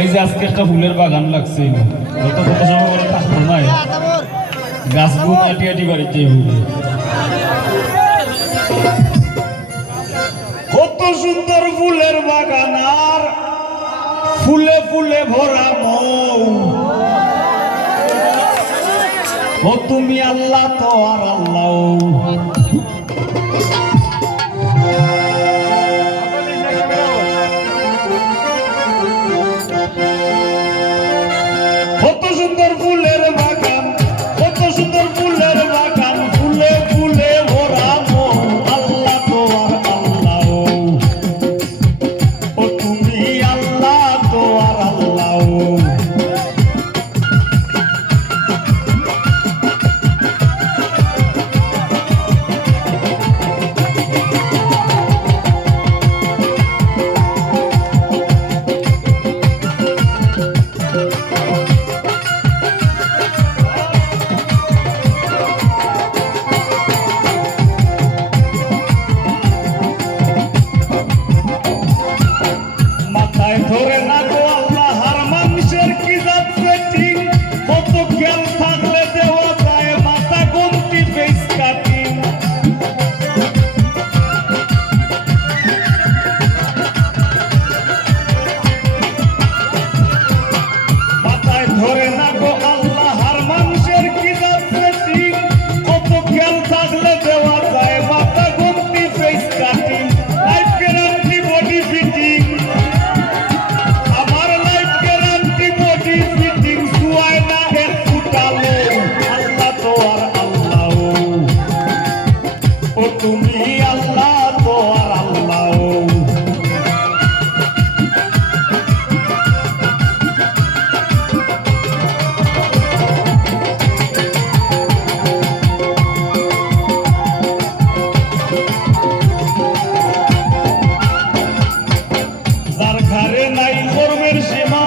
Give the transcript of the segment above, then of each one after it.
এই যে আজকে একটা ফুলের বাগান লাগছে, গত কত সময় করে থাকতো নাই, গাছগুলো আটি আটি বাড়িতে কত সুন্দর ফুলের বাগান আর ফুলে ফুলে ভরা মৌ। ও তুমি আল্লাহ তো আর আল্লাহ। কত সুন্দর ফুলের বাগান, কত সুন্দর ফুলের বাগান, ফুলে ফুলে ভরা মৌ। আল্লাহ তো আর আল্লাহ। ও তুমি আল্লাহ তো আর আল্লাহ। ধরে না গো আল্লাহ হার মানুষের কি জাত সেটিং, কত খেল থাকলে দেওয়া যায় মাথা গন্তি ফেস কাটিং। মাথায় ধরে না গো আল্লাহ হার মানুষের কি জাত সেটিং, কত খেল থাকলে দেওয়া যায় মাথা গন্তি face cutting. Life guarantee body fitting, তুমি আল্লাহ তো আর আল্লাহ। যার ঘরে নাই কর্মের সীমা,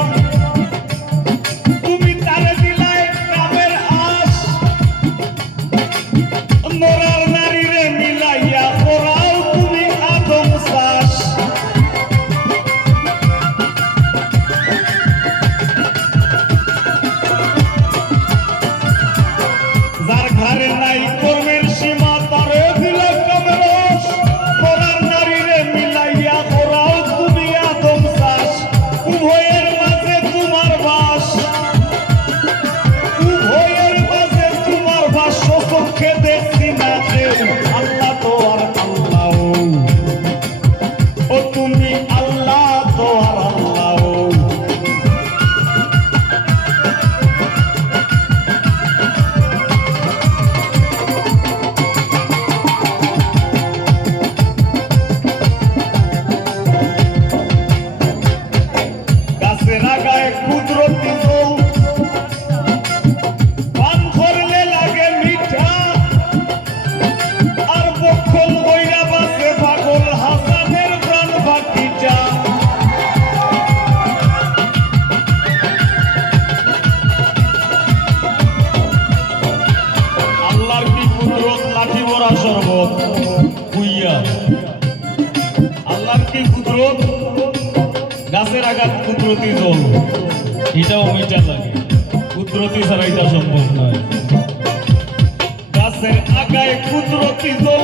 তুমি তারে দিলাই কামের আশ। মরার নারীরে মিলাইয়া করাও তুমি আদম চাষ। যার ঘরে নাই কর্মের সীমা, তারে দিলা কামের আশ। মরার নারীরে মিলাইয়া করাও তুমি আদম চাষ। উভয়ের মাঝে তোমার বাস, উভয়ের মাঝে তোমার বাস। চোখে দেখছি না কেউ, আল্লাহ তো আর আল্লাহ। ও তুমি আল্লাহ তো আর আল্লাহ। গাছের আগায় কুদরতি জল, পান করলে লাগে মিঠা। আর বক্ষল কইরা বাসে পাগল হাসানের প্রাণ বাকিটা। আল্লাহর কি কুদরত, লাঠি ভরা শরবত কুইয়া। আল্লাহর কি কুদরত, গাছের আঘাত কুদরতি জল, এটাও মিঠা লাগে। কুদরতি ছাড়া এটা সম্ভব নয়। গাছের আগায় কুদরতি জল,